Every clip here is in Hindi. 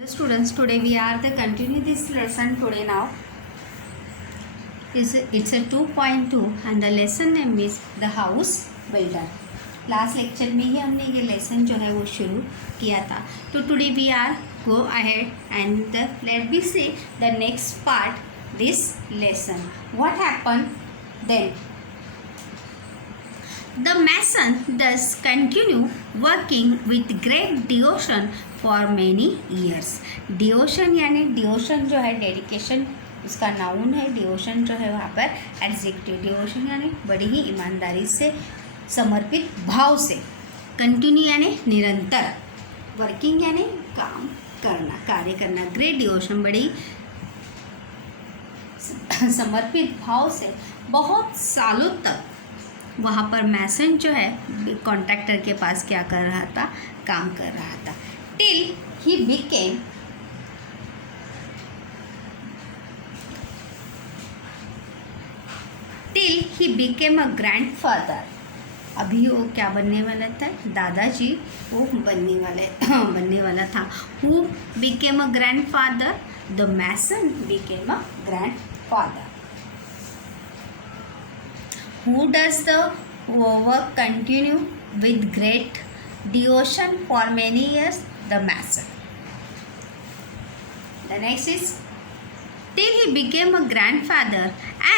Students, today we are the continue this lesson today now. It's a 2.2 and the lesson name is the house builder. Last lecture में ही हमने ये लेसन जो है वो शुरू किया था. तो today we are go ahead and let be see the next part this lesson. What happen then? The mason thus continue working with great devotion for many years. Devotion यानी devotion जो है डेडिकेशन उसका नाउन है, devotion जो है वहाँ पर एडजेक्टिव. devotion यानी बड़ी ही ईमानदारी से समर्पित भाव से. कंटिन्यू यानी निरंतर. वर्किंग यानी काम करना, कार्य करना. ग्रेट डिवोशन बड़ी समर्पित भाव से बहुत सालों तक वहाँ पर मैसन जो है कॉन्ट्रैक्टर के पास क्या कर रहा था, काम कर रहा था. Till he became a grandfather. अभी वो क्या बनने वाला था? दादाजी वो बनने वाला था. Who became a grandfather? The mason became a grandfather. Who does the work continue with great devotion for many years? The mason. The next is till he became a grandfather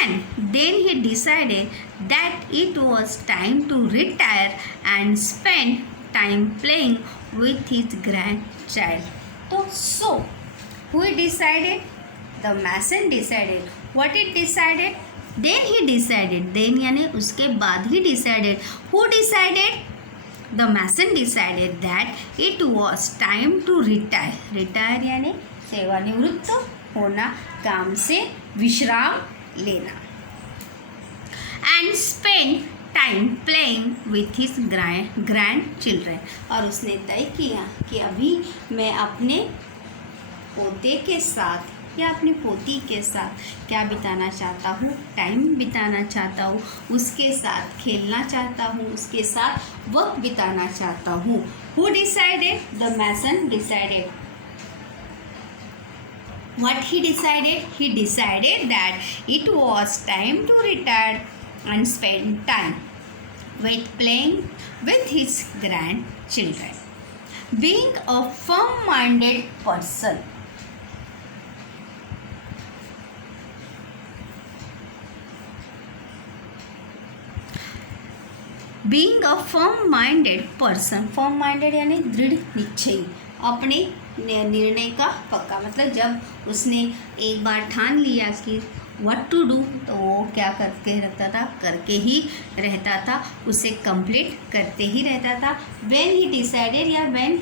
and then he decided that it was time to retire and spend time playing with his grandchild. So who decided? The mason decided. What it decided? Then he decided. Then यानी उसके बाद ही decided. Who decided? The mason decided that it was time to retire. Retire यानी सेवानिवृत्त होना, काम से विश्राम लेना. And spend time playing with his grandchildren. और उसने तय किया कि अभी मैं अपने पोते के साथ या अपनी पोती के साथ क्या बिताना चाहता हूँ, टाइम बिताना चाहता हूँ, उसके साथ खेलना चाहता हूँ, उसके साथ वक्त बिताना चाहता हूँ. Who decided? The mason decided. What he decided? He decided that it was time to retire and spend time with playing with his grandchildren. Being a firm-minded person. Being a firm minded person. Firm minded यानी दृढ़ निश्चयी, अपने निर्णय का पक्का. मतलब जब उसने एक बार ठान लिया कि व्हाट टू डू, तो वो क्या करके रखता था, करके ही रहता था, उसे कंप्लीट करते ही रहता था. व्हेन ही डिसाइडेड या when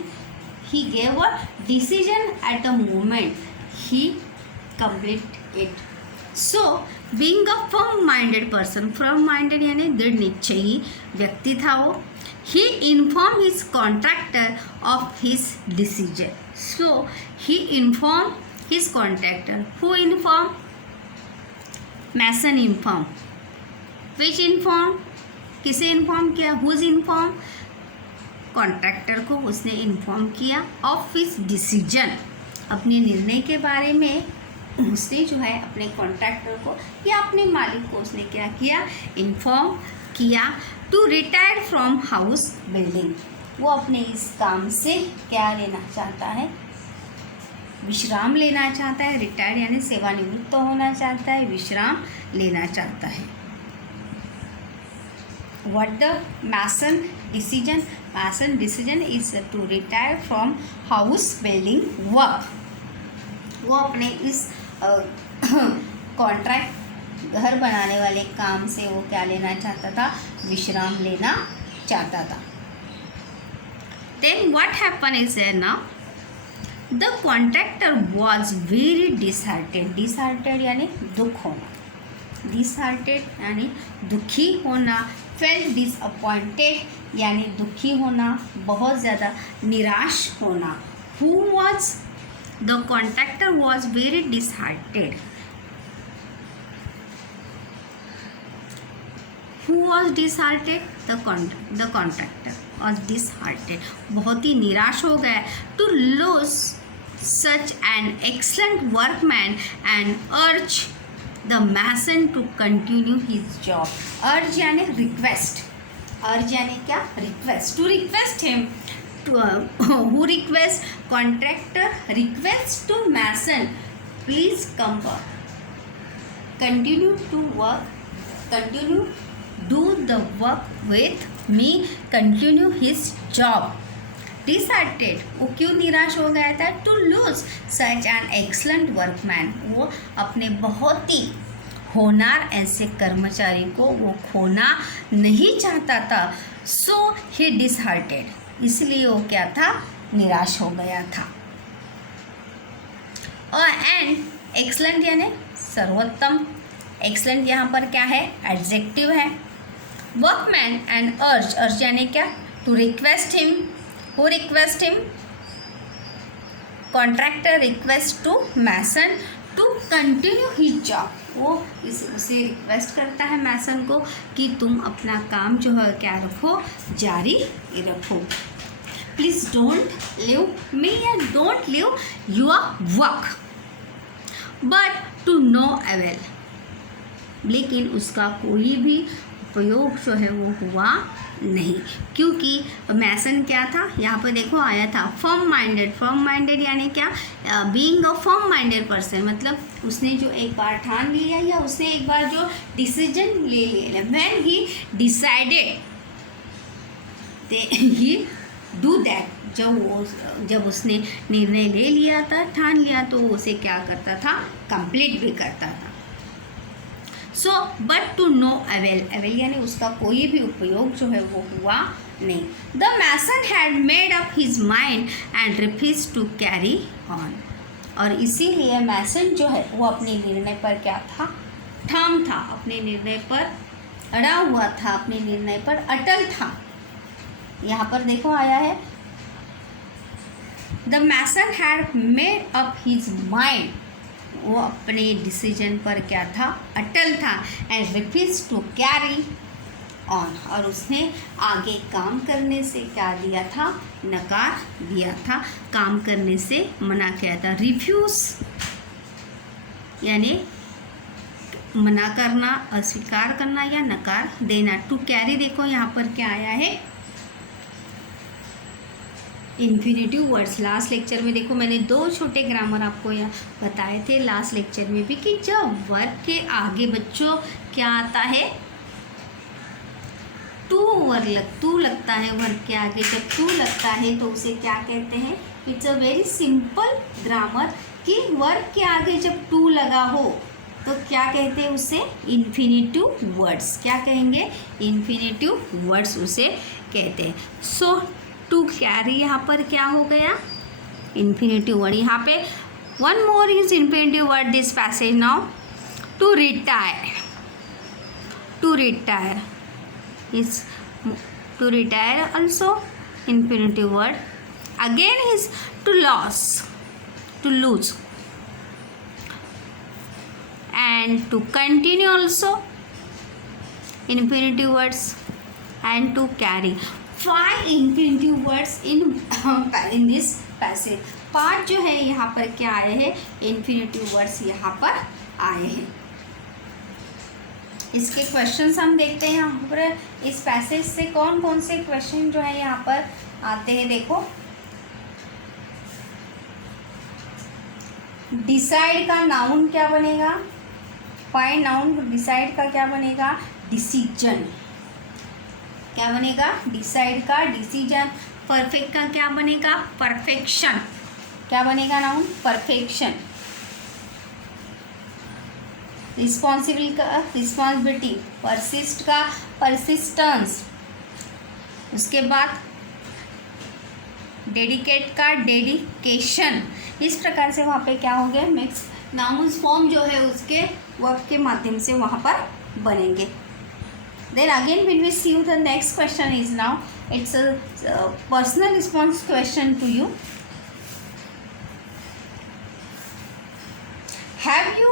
he gave a decision at the moment he complete it. So being a firm minded person. Firm minded यानी दृढ़ निश्चयी व्यक्ति था वो. He inform his contractor of his decision. So he inform his contractor. Who inform? Mason inform. Which inform? किसे इन्फॉर्म किया? Whose inform? कॉन्ट्रैक्टर को उसने इन्फॉर्म किया ऑफ हिज डिसीजन, अपने निर्णय के बारे में. उसने जो है अपने कॉन्ट्रैक्टर को या अपने मालिक को उसने क्या किया? इन्फॉर्म किया. To retire from house building. वो अपने इस काम से क्या लेना चाहता है? विश्राम लेना चाहता है. रिटायर यानी सेवानिवृत्त होना चाहता है, विश्राम लेना चाहता है. What the mason decision? Mason decision is to retire from house building work. वो अपने इस कॉन्ट्रैक्ट घर बनाने वाले काम से वो क्या लेना चाहता था? विश्राम लेना चाहता था. Then what happen is there now? The contractor was very disheartened. Disheartened यानी दुख होना. डिसहार्टेड यानी दुखी होना. फेल्ट डिसअपॉइंटेड यानी दुखी होना, बहुत ज़्यादा निराश होना. Who was? The contractor was very disheartened. Who was disheartened? The contractor was disheartened. बहुत ही निराश हो गया. To lose such an excellent workman and urged the mason to continue his job. Urge यानी request. Urge यानी क्या? Request. To request him. Who request? Contractor request to mason. Please come work. Continue to work. Continue do the work with me. Continue his job. Disheartened, वो क्यों निराश हो गया था? To lose such an excellent workman, वो अपने बहुत ही होनहार ऐसे कर्मचारी को वो खोना नहीं चाहता था. So he disheartened, इसलिए वो क्या था? निराश हो गया था. और एंड excellent यानी सर्वोत्तम. excellent यहाँ पर क्या है? एडजेक्टिव है. वर्कमैन एंड अर्ज यानी क्या? To request him. Who request him? Contractor request to mason to continue his job. वो उसे रिक्वेस्ट करता है मैसन को कि तुम अपना काम जो है क्या रखो? जारी रखो. प्लीज डोंट लीव मी या don't leave your work. But to no avail, लेकिन उसका कोई भी उपयोग जो है वो हुआ नहीं, क्योंकि मैसन क्या था? यहाँ पर देखो आया था फर्म माइंडेड. फर्म माइंडेड यानी क्या? Being a firm minded person, मतलब उसने जो एक बार ठान लिया या उसने एक बार जो डिसीजन ले लिया. When he decided he do that, जब उसने निर्णय ले लिया था, ठान लिया, तो उसे क्या करता था? कंप्लीट भी करता था. So but to no avail, avail यानी उसका कोई भी उपयोग जो है वो हुआ नहीं. The mason had made up his mind and refuse to carry on. और इसीलिए मैसन जो है वो अपने निर्णय पर क्या था? ठाम था. अपने निर्णय पर अड़ा हुआ था, अपने निर्णय पर अटल था. यहाँ पर देखो आया है the mason had made up his mind. वो अपने डिसीजन पर क्या था? अटल था. And refuse to carry on, और उसने आगे काम करने से क्या दिया था? नकार दिया था. काम करने से मना किया था. रिफ्यूज यानी मना करना, अस्वीकार करना या नकार देना. टू कैरी देखो यहाँ पर क्या आया है? Infinitive words. लास्ट लेक्चर में देखो मैंने 2 छोटे ग्रामर आपको यहाँ बताए थे लास्ट लेक्चर में भी, कि जब वर्ब के आगे बच्चों क्या आता है? टू लगता है. वर्ब के आगे जब टू लगता है तो उसे क्या कहते हैं? It's a very simple grammar कि वर्ब के आगे जब टू लगा हो तो क्या कहते हैं उसे? Infinitive words. क्या कहेंगे? इन्फिनेटिव वर्ड्स उसे कहते हैं. सो टू कैरी यहाँ पर क्या हो गया? Infinitive word. यहाँ पे one more is infinitive word this passage now. To retire. To retire is to retire also infinitive word. Again is to loss, to lose. And to continue also infinitive words. And to carry. 5 infinitive words in this passage. 5 जो है यहाँ पर क्या आए हैं? इन्फिनेटिव वर्ड्स यहाँ पर आए हैं. इसके क्वेश्चंस हम देखते हैं यहाँ पर. इस पैसेज से कौन कौन से क्वेश्चन जो है यहाँ पर आते हैं? देखो, डिसाइड का नाउन क्या बनेगा? फाइंड नाउन डिसाइड का क्या बनेगा? डिसीजन. क्या बनेगा? डिसाइड का डिसीजन. परफेक्ट का क्या बनेगा? परफेक्शन. क्या बनेगा नाउन? परफेक्शन. रिस्पॉन्सिबल का रिस्पॉन्सिबिलिटी. परसिस्ट का परसिस्टेंस. उसके बाद डेडिकेट का डेडिकेशन. इस प्रकार से वहाँ पे क्या हो गया? मिक्स नाउन्स फॉर्म जो है उसके वर्ब के माध्यम से वहाँ पर बनेंगे. Then again when we see the next question is now it's a personal response question to you. Have you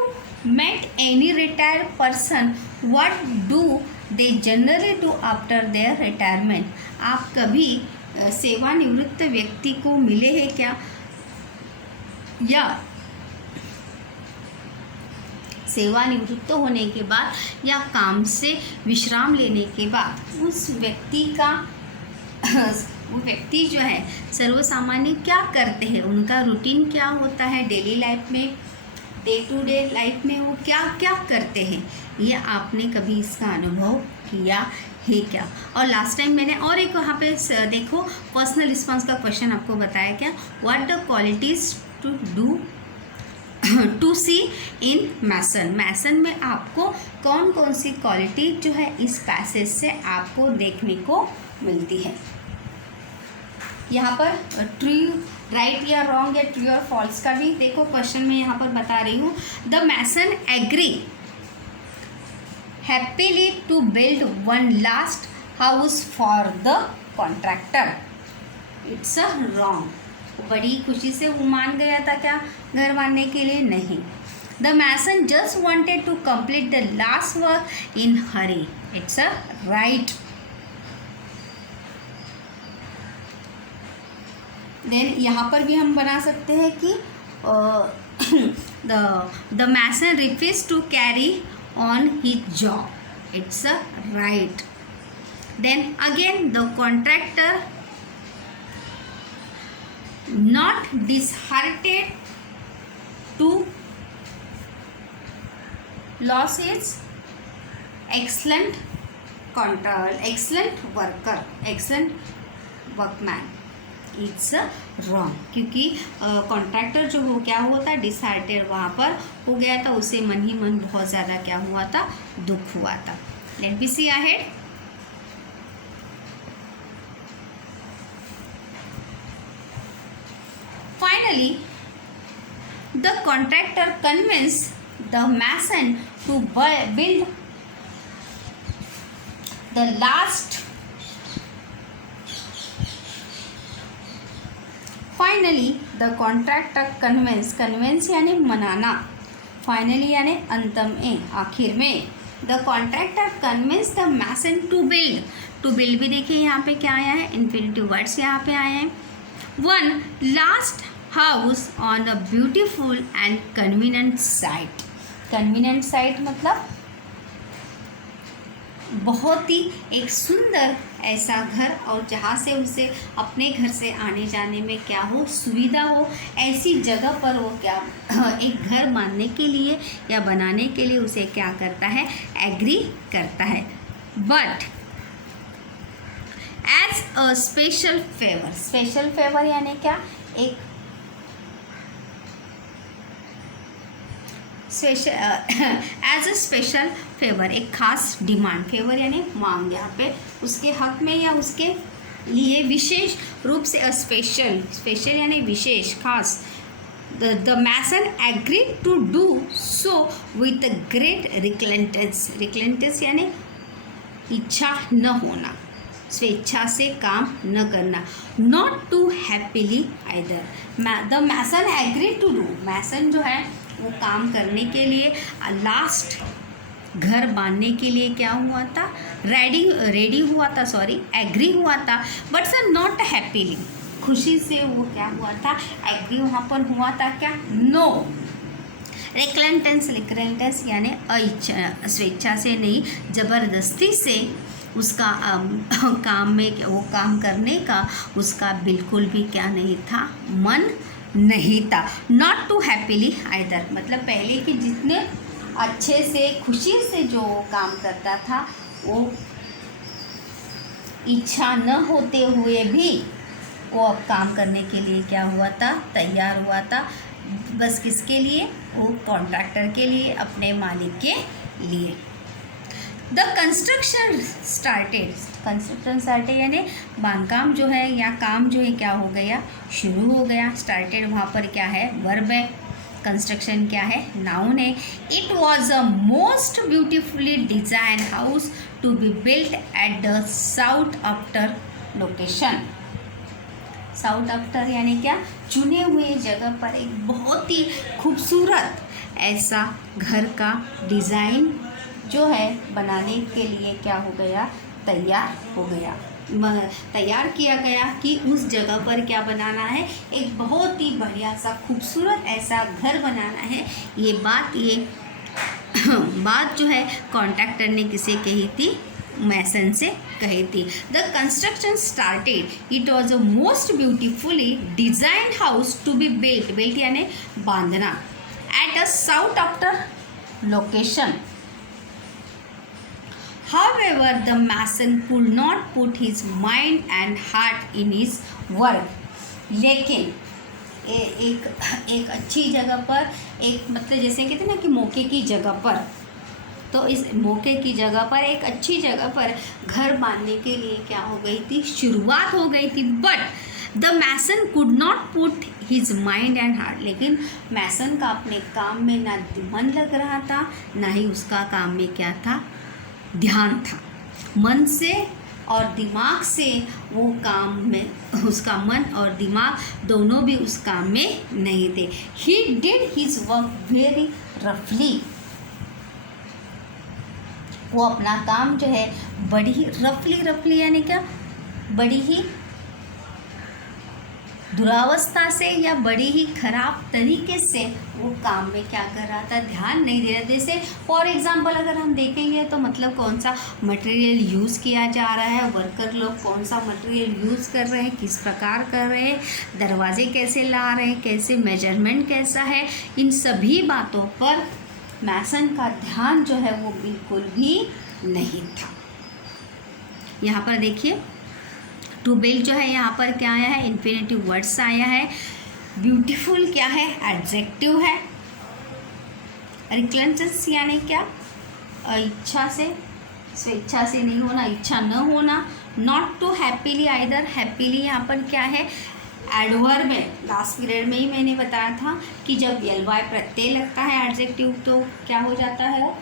met any retired person? What do they generally do after their retirement? आप कभी सेवानिवृत्त व्यक्ति को मिले हैं क्या? या सेवानिवृत्त होने के बाद या काम से विश्राम लेने के बाद उस व्यक्ति का वो व्यक्ति जो है सर्वसामान्य क्या करते हैं, उनका रूटीन क्या होता है, डेली लाइफ में, डे टू डे लाइफ में वो क्या क्या करते हैं, ये आपने कभी इसका अनुभव किया है क्या। और लास्ट टाइम मैंने और एक वहाँ पे देखो पर्सनल रिस्पॉन्स का क्वेश्चन आपको बताया क्या, what the qualities to do to see in mason. Mason में आपको कौन कौन सी क्वालिटी जो है इस पैसेज से आपको देखने को मिलती है। यहाँ पर ट्रू राइट या रॉन्ग या ट्रू और फॉल्स का भी देखो क्वेश्चन में यहाँ पर बता रही हूँ। The mason agree happily to build one last house for the contractor. It's a wrong. बड़ी खुशी से वो मान गया था क्या घर बनने के लिए, नहीं। The mason just wanted to complete the last work in hurry. It's a right. Then यहाँ पर भी हम बना सकते हैं कि the mason refuse to carry on his job. It's a right. Then again the contractor not disheartened to lose his excellent worker, excellent workman. It's wrong, क्योंकि कॉन्ट्रैक्टर जो हो क्या हुआ था, डिसहार्टेड वहाँ पर हो गया था, उसे मन ही मन बहुत ज़्यादा क्या हुआ था, दुख हुआ था। Let me see ahead. Finally, the contractor convinced the mason to build the last. Finally, the contractor convince यानी मनाना, finally यानी अंतम में, आखिर में। The contractor convinced the mason to build भी देखिए यहाँ पे क्या आया है, infinitive words यहाँ पे आए हैं। One last house on a beautiful and convenient site. Convenient site मतलब बहुत ही एक सुंदर ऐसा घर, और जहाँ से उसे अपने घर से आने जाने में क्या हो, सुविधा हो, ऐसी जगह पर वो क्या एक घर बांधने के लिए या बनाने के लिए उसे क्या करता है, एग्री करता है। But as a special favour, special favour यानी क्या, एक एज अ स्पेशल फेवर, एक खास डिमांड, फेवर यानी मांग, यहाँ पे उसके हक में या उसके लिए विशेष रूप से, स्पेशल, स्पेशल यानी विशेष, खास। The mason agree to do so with great reluctance, reluctance यानी इच्छा न होना, स्वेच्छा से काम न करना, not to happily either. The mason agree to do, mason जो है वो काम करने के लिए, लास्ट घर बांधने के लिए क्या हुआ था, रेडी हुआ था, सॉरी एग्री हुआ था, बट सर नॉट हैप्पीली, खुशी से वो क्या हुआ था, एग्री वहाँ पर हुआ था क्या, नो। रिक्लेंटेंस यानी अइच्छा, स्वेच्छा से नहीं, ज़बरदस्ती से उसका काम में वो काम करने का उसका बिल्कुल भी क्या नहीं था, मन नहीं था। नॉट टू हैप्पीली आइदर मतलब पहले के जितने अच्छे से खुशी से जो काम करता था वो इच्छा न होते हुए भी वो अब काम करने के लिए क्या हुआ था, तैयार हुआ था। बस किसके लिए, वो कॉन्ट्रैक्टर के लिए, अपने मालिक के लिए। द कंस्ट्रक्शन स्टार्टेड यानी बांधकाम जो है या काम जो है क्या हो गया, शुरू हो गया। स्टार्टेड वहाँ पर क्या है, वर्ब है। कंस्ट्रक्शन क्या है, नाउन है। It was a most beautifully design house to be built at the sought after location. Sought after यानी क्या, चुने हुए जगह पर एक बहुत ही खूबसूरत ऐसा घर का डिज़ाइन जो है बनाने के लिए क्या हो गया, तैयार हो गया। तैयार किया गया कि उस जगह पर क्या बनाना है, एक बहुत ही बढ़िया सा खूबसूरत ऐसा घर बनाना है। ये बात जो है कॉन्ट्रैक्टर ने किसे कही थी, मैसन से कही थी। The construction started, it was a most beautifully designed house to be built यानी बांधना at a sought after location. However, the mason could not put his mind and heart in his work. लेकिन एक अच्छी जगह पर, एक मतलब जैसे कहते हैं ना कि मौके की जगह पर, तो इस मौके की जगह पर, एक अच्छी जगह पर घर बांधने के लिए क्या हो गई थी, शुरुआत हो गई थी। But the mason could not put his mind and heart, लेकिन मैसन का अपने काम में ना मन लग रहा था, ना ही उसका काम में क्या था, ध्यान था। मन से और दिमाग से वो काम में, उसका मन और दिमाग दोनों भी उस काम में नहीं थे। He did his work very रफली, वो अपना काम जो है बड़ी ही रफली यानी क्या, बड़ी ही दुरावस्था से या बड़ी ही खराब तरीके से वो काम में क्या कर रहा था, ध्यान नहीं दे रहा। जैसे फॉर एग्जांपल अगर हम देखेंगे तो मतलब कौन सा मटेरियल यूज़ किया जा रहा है, वर्कर लोग कौन सा मटेरियल यूज़ कर रहे हैं, किस प्रकार कर रहे हैं, दरवाजे कैसे ला रहे हैं, कैसे मेजरमेंट कैसा है, इन सभी बातों पर मैसन का ध्यान जो है वो बिल्कुल भी नहीं था। यहाँ पर देखिए टू बिल्ड जो है यहाँ पर क्या आया है, इन्फिनेटिव वर्ड्स आया है। ब्यूटीफुल क्या है, एडजेक्टिव है। रिक्लेंसेस यानी क्या, इच्छा से, स्वेच्छा से नहीं होना, इच्छा न होना। Not to happily either, happily यहाँ पर क्या है, एडवर्ब है। लास्ट पीरियड में ही मैंने बताया था कि जब एल वाई प्रत्यय लगता है एडजेक्टिव तो क्या हो जाता है,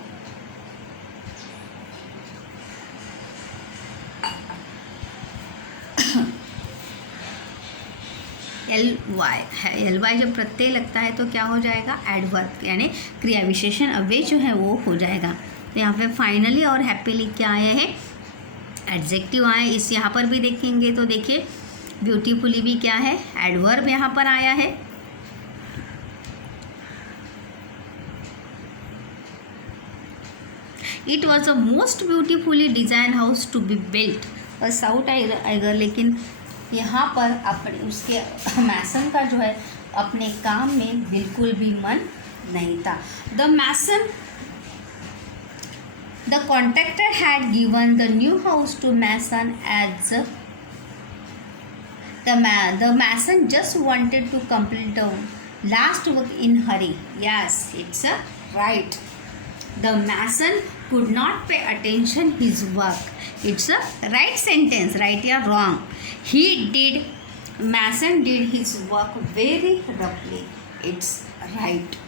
एल वाई जब प्रत्यय लगता है तो क्या हो जाएगा, एडवर्ब यानी क्रिया विशेषण अव्यय जो है वो हो जाएगा। तो यहाँ पे फाइनली और हैप्पीली क्या आया है, एडजेक्टिव आए। इस यहाँ पर भी देखेंगे तो देखिए ब्यूटीफुली भी क्या है, एडवर्ब यहाँ पर आया है। It was a most beautifully design house to be built, और साउथ आएगा, लेकिन यहाँ पर अपने उसके मैसन का जो है अपने काम में बिल्कुल भी मन नहीं था। The contractor had given the new house to mason as the mason just wanted to complete the last work in hurry. Yes, it's a right. The mason could not pay attention his work. It's a right sentence, right or wrong. Mason did his work very roughly. It's right.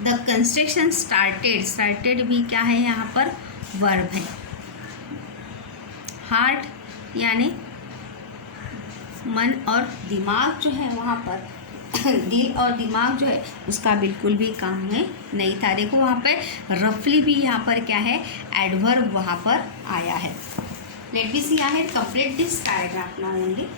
The construction started भी क्या है यहाँ पर, वर्ब है। हार्ट यानी मन और दिमाग जो है वहाँ पर दिल और दिमाग जो है उसका बिल्कुल भी काम में नहीं था। देखो वहाँ पे रफली भी यहाँ पर क्या है, एडवर्ब वहाँ पर आया है। Let me see ahead, complete this paragraph now only.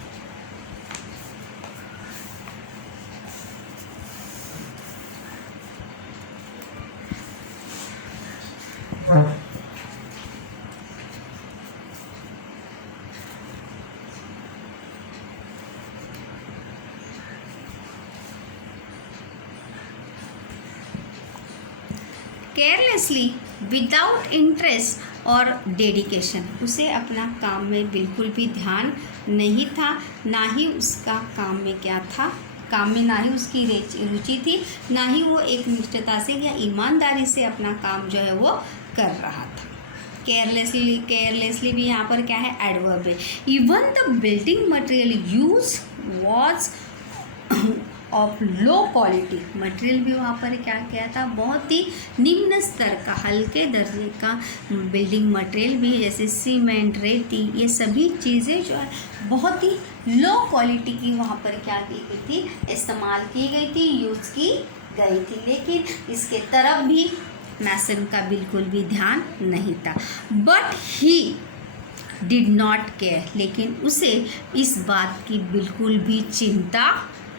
Carelessly, without interest और डेडिकेशन, उसे अपना काम में बिल्कुल भी ध्यान नहीं था, ना ही उसका काम में क्या था, काम में ना ही उसकी रुचि थी, ना ही वो एक निष्ठता से या ईमानदारी से अपना काम जो है वो कर रहा था। केयरलेसली भी यहाँ पर क्या है, एडवर्ब है। Even the building material use was of low quality, material भी वहाँ पर क्या किया था, बहुत ही निम्न स्तर का, हल्के दर्जे का बिल्डिंग मटेरियल भी, जैसे सीमेंट, रेती, ये सभी चीज़ें जो है बहुत ही लो क्वालिटी की वहाँ पर क्या की गई थी, इस्तेमाल की गई थी, यूज़ की गई थी। लेकिन इसके तरफ भी मैसन का बिल्कुल भी ध्यान नहीं था। But he did not care, लेकिन उसे इस बात की बिल्कुल भी चिंता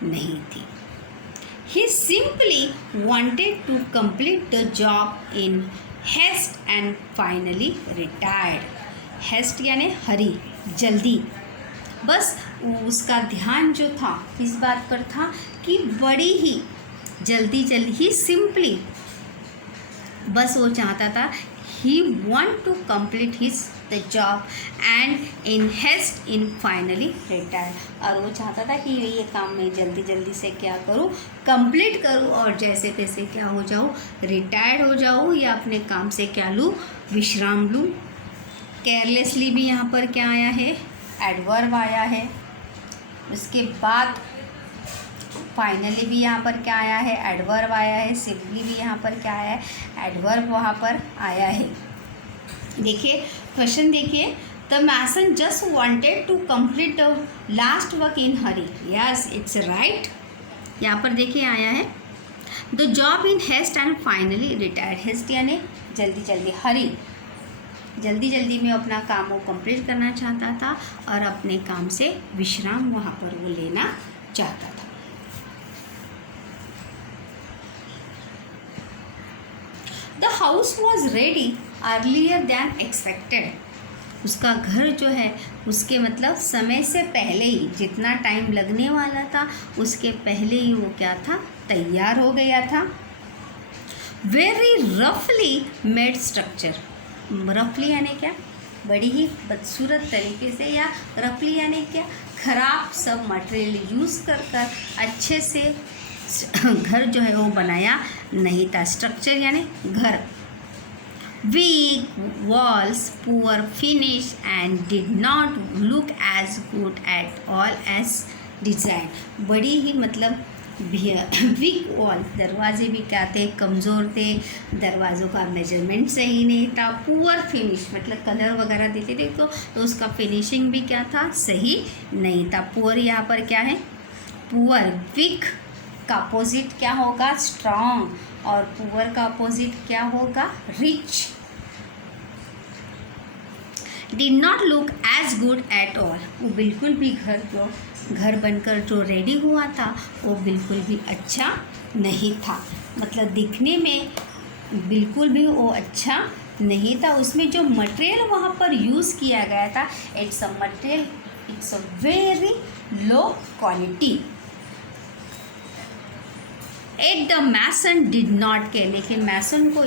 नहीं थी। He simply wanted to complete the job in haste and finally retired. Haste यानी हरी, जल्दी। बस उसका ध्यान जो था किस बात पर था कि बड़ी ही जल्दी ही सिंपली बस वो चाहता था he want to complete his the job and in haste in finally retire, और वो चाहता था कि ये काम मैं जल्दी से क्या करूँ, कंप्लीट करूँ और जैसे तैसे क्या हो जाऊँ, रिटायर्ड हो जाऊँ या अपने काम से क्या लूँ, विश्राम लूँ। केयरलेसली भी यहाँ पर क्या आया है, एडवर्ब आया है। उसके बाद फाइनली भी यहाँ पर क्या आया है, एडवर्ब आया है। सिंपली भी यहाँ पर क्या आया है, एडवर्ब वहाँ पर आया है। देखिए क्वेश्चन, देखिए the mason just wanted to complete the last work in hurry. Yes, it's right. यहाँ पर देखिए आया है the job in haste and finally retired. Haste यानी जल्दी, हरी जल्दी में अपना काम वो कंप्लीट करना चाहता था और अपने काम से विश्राम वहाँ पर वो लेना चाहता था। The house was ready earlier than expected. उसका घर जो है उसके मतलब समय से पहले ही, जितना टाइम लगने वाला था उसके पहले ही वो क्या था, तैयार हो गया था। Very roughly made structure. रफली यानी क्या, बड़ी ही बदसूरत तरीके से, या रफली यानी क्या, खराब सब मटेरियल यूज़ कर अच्छे से घर जो है वो बनाया नहीं था। स्ट्रक्चर यानी घर। Weak walls, poor finish and did not look as good at all as design. बड़ी ही मतलब वीक वॉल, दरवाजे भी क्या थे, कमज़ोर थे, दरवाज़ों का मेजरमेंट सही नहीं था। पुअर फिनिश मतलब कलर वगैरह देते थे तो उसका फिनिशिंग भी क्या था, सही नहीं था। पुअर यहाँ पर क्या है, पुअर। वीक का अपोजिट क्या होगा, स्ट्रॉन्ग, और पुअर का अपोजिट क्या होगा, rich. Did not look as good at all, वो बिल्कुल भी घर बनकर जो रेडी हुआ था वो बिल्कुल भी अच्छा नहीं था। मतलब दिखने में बिल्कुल भी वो अच्छा नहीं था। उसमें जो मटेरियल वहाँ पर यूज़ किया गया था, it's a very low quality. At the mason did not care, लेकिन मैसन को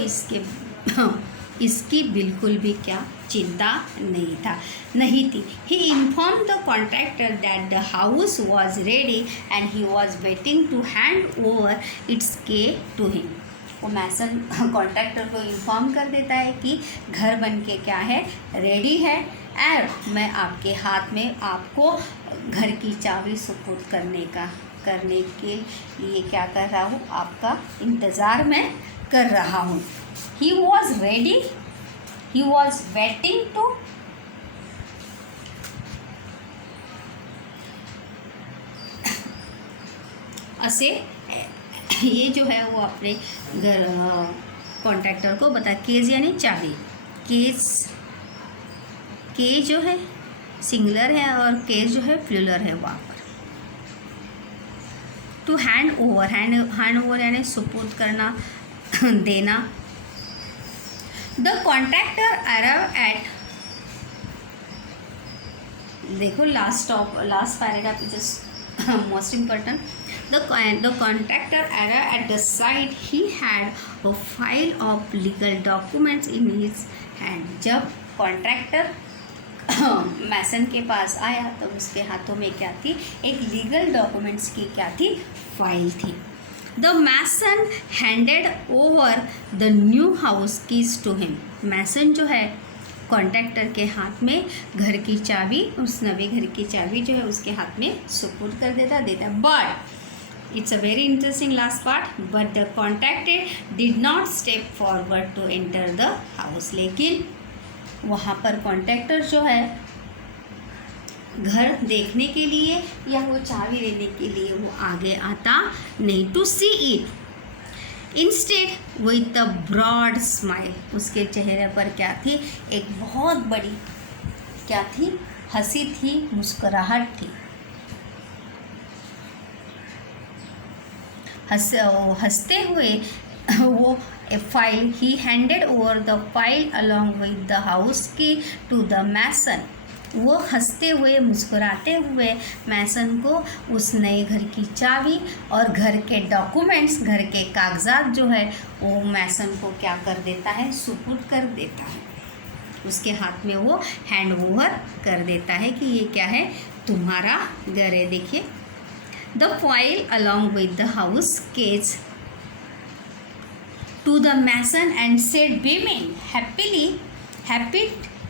इसकी बिल्कुल भी क्या चिंता नहीं थी। He inform the contractor that the house was ready and he was waiting to hand over its key to him. वो मैसन कॉन्ट्रैक्टर को इन्फॉर्म कर देता है कि घर बन के क्या है, रेडी है, और मैं आपके हाथ में आपको घर की चाबी सुपुर्द करने के लिए क्या कर रहा हूँ, आपका इंतज़ार मैं कर रहा हूँ। He was ready, he was waiting to ऐसे ये जो है वो अपने घर कॉन्ट्रैक्टर को बता। केस यानी चाबी, के जो है सिंगुलर है और केस जो है प्लूरल है वहाँ पर। टू हैंड ओवर यानी सुपुर्द करना, देना। द कॉन्ट्रैक्टर अराइव एट, देखो last paragraph is most important. The contractor arrived at the site. He had a file of legal documents in his hand. जब कॉन्ट्रैक्टर मैसन के पास आया तो उसके हाथों में क्या थी, एक लीगल डॉक्यूमेंट्स की क्या थी, फाइल थी। The mason handed over the new house keys to him. Mason जो है कॉन्ट्रैक्टर के हाथ में घर की चाबी, उस नवे घर की चाबी जो है उसके हाथ में सुपुर्द कर देता। But it's a very interesting last part. But the contractor did not step forward to enter the house. लेकिन वहाँ पर कॉन्ट्रैक्टर जो है घर देखने के लिए या वो चाबी लेने के लिए वो आगे आता नहीं। To see it, instead with a broad smile, उसके चेहरे पर क्या थी, एक बहुत बड़ी क्या थी, हंसी थी, मुस्कुराहट थी। हंसते हुए वो a file, he handed over the file along with the house key to the mason. वो हंसते हुए मुस्कुराते हुए मैसन को उस नए घर की चाबी और घर के डॉक्यूमेंट्स, घर के कागजात जो है वो मैसन को क्या कर देता है, सुपुर्द कर देता है, उसके हाथ में वो हैंड ओवर कर देता है कि ये क्या है, तुम्हारा घर है। देखिए, the file along with the house keys to the mason and said beaming happy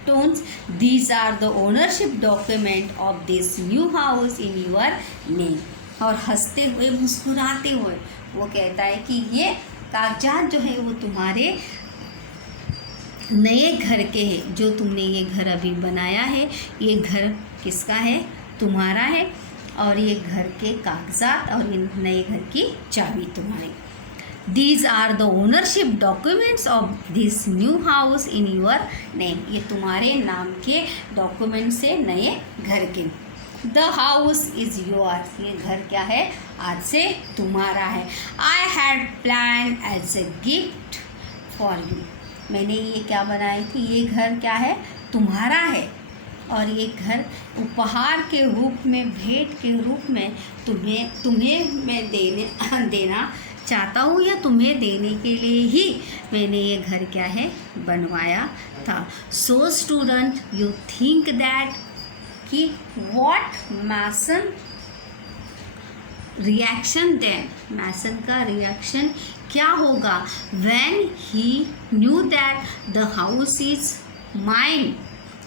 tones, these are the ownership document of this new house in your name। और हंसते हुए मुस्कुराते हुए वो कहता है कि ये कागजात जो है वो तुम्हारे नए घर के हैं, जो तुमने ये घर अभी बनाया है, ये घर किसका है, तुम्हारा है, और ये घर के कागजात और इन नए घर की चाबी तुम्हारी। These are the ownership documents of this new house in your name। ये तुम्हारे नाम के डॉक्यूमेंट से नए घर के। The house is yours। ये घर क्या है, आज से तुम्हारा है। I had planned as a gift for you। मैंने ये क्या बनाई थी, ये घर क्या है, तुम्हारा है, और ये घर उपहार के रूप में, भेंट के रूप में तुम्हें मैं देना चाहता हूँ, या तुम्हें देने के लिए ही मैंने ये घर क्या है, बनवाया था। So student, you think that कि व्हाट मैसन रिएक्शन देन, मैसन का रिएक्शन क्या होगा, when he knew that the house is mine,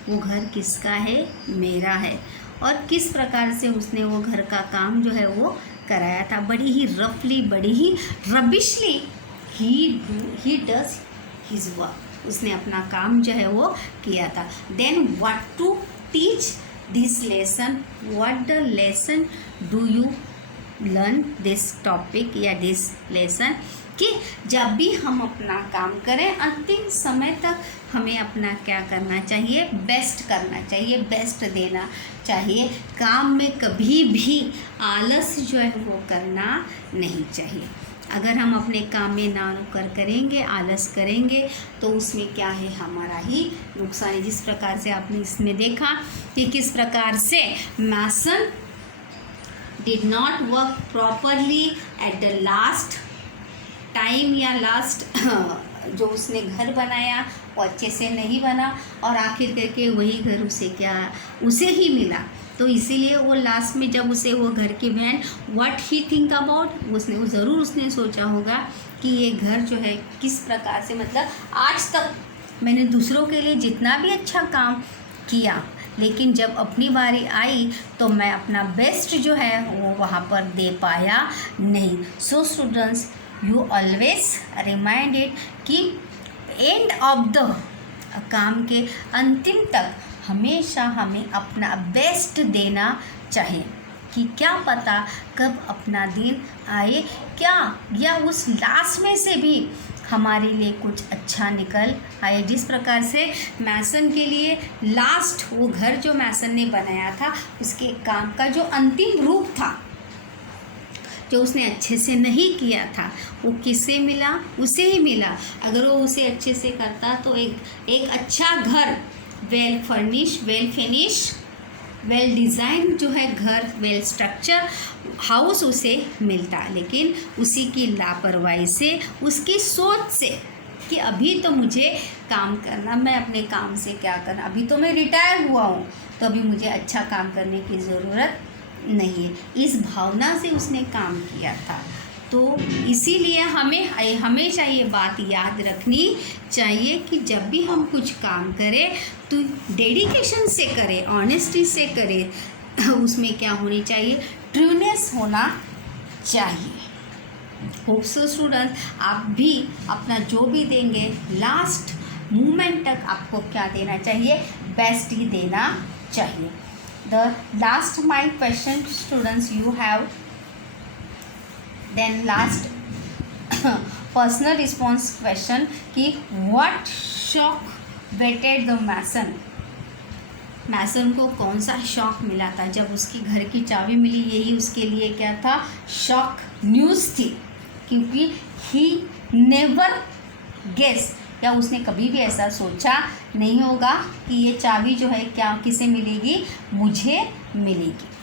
वो घर किसका है, मेरा है, और किस प्रकार से उसने वो घर का काम जो है वो कराया था, बड़ी ही रफली, बड़ी ही rubbishly he does his work, उसने अपना काम जो है वो किया था। Then what to teach this lesson, what the lesson do you learn this topic या दिस लेसन, कि जब भी हम अपना काम करें अंतिम समय तक हमें अपना क्या करना चाहिए, बेस्ट करना चाहिए, बेस्ट देना चाहिए। काम में कभी भी आलस जो है वो करना नहीं चाहिए। अगर हम अपने काम में ना करेंगे, आलस करेंगे, तो उसमें क्या है, हमारा ही नुकसान है। जिस प्रकार से आपने इसमें देखा कि किस प्रकार से mason did not work properly at the last time, या लास्ट जो उसने घर बनाया वो अच्छे से नहीं बना, और आखिर करके वही घर उसे ही मिला। तो इसीलिए वो लास्ट में जब उसे वो घर की बहन व्हाट ही थिंक अबाउट, उसने सोचा होगा कि ये घर जो है किस प्रकार से, मतलब आज तक मैंने दूसरों के लिए जितना भी अच्छा काम किया, लेकिन जब अपनी बारी आई तो मैं अपना बेस्ट जो है वो वहाँ पर दे पाया नहीं। So students, you always reminded कि एंड ऑफ द काम के अंतिम तक हमेशा हमें अपना बेस्ट देना चाहिए, कि क्या पता कब अपना दिन आए क्या, या उस लास्ट में से भी हमारे लिए कुछ अच्छा निकल आए। जिस प्रकार से मैसन के लिए लास्ट वो घर जो मैसन ने बनाया था, उसके काम का जो अंतिम रूप था, जो उसने अच्छे से नहीं किया था, वो किसे मिला, उसे ही मिला। अगर वो उसे अच्छे से करता तो एक अच्छा घर, well furnish, well finish, well design जो है घर, वेल स्ट्रक्चर हाउस उसे मिलता। लेकिन उसी की लापरवाही से, उसकी सोच से कि अभी तो मुझे काम करना, मैं अपने काम से क्या करना, अभी तो मैं रिटायर हुआ हूँ, तो अभी मुझे अच्छा काम करने की ज़रूरत नहीं है, इस भावना से उसने काम किया था। तो इसीलिए हमें हमेशा ये बात याद रखनी चाहिए कि जब भी हम कुछ काम करें तो डेडिकेशन से करें, ऑनेस्टी से करें, उसमें क्या होनी चाहिए, ट्रूनेस होना चाहिए। होप सो स्टूडेंट, आप भी अपना जो भी देंगे लास्ट मोमेंट तक आपको क्या देना चाहिए, बेस्ट ही देना चाहिए। The last my question students you have, then last personal response question कि what shock waited the mason. Mason को कौन सा शॉक मिला था जब उसकी घर की चाबी मिली, यही उसके लिए क्या था, शॉक न्यूज़ थी, क्योंकि ही नेवर गेस, या उसने कभी भी ऐसा सोचा नहीं होगा कि ये चाबी जो है क्या किसे मिलेगी, मुझे मिलेगी।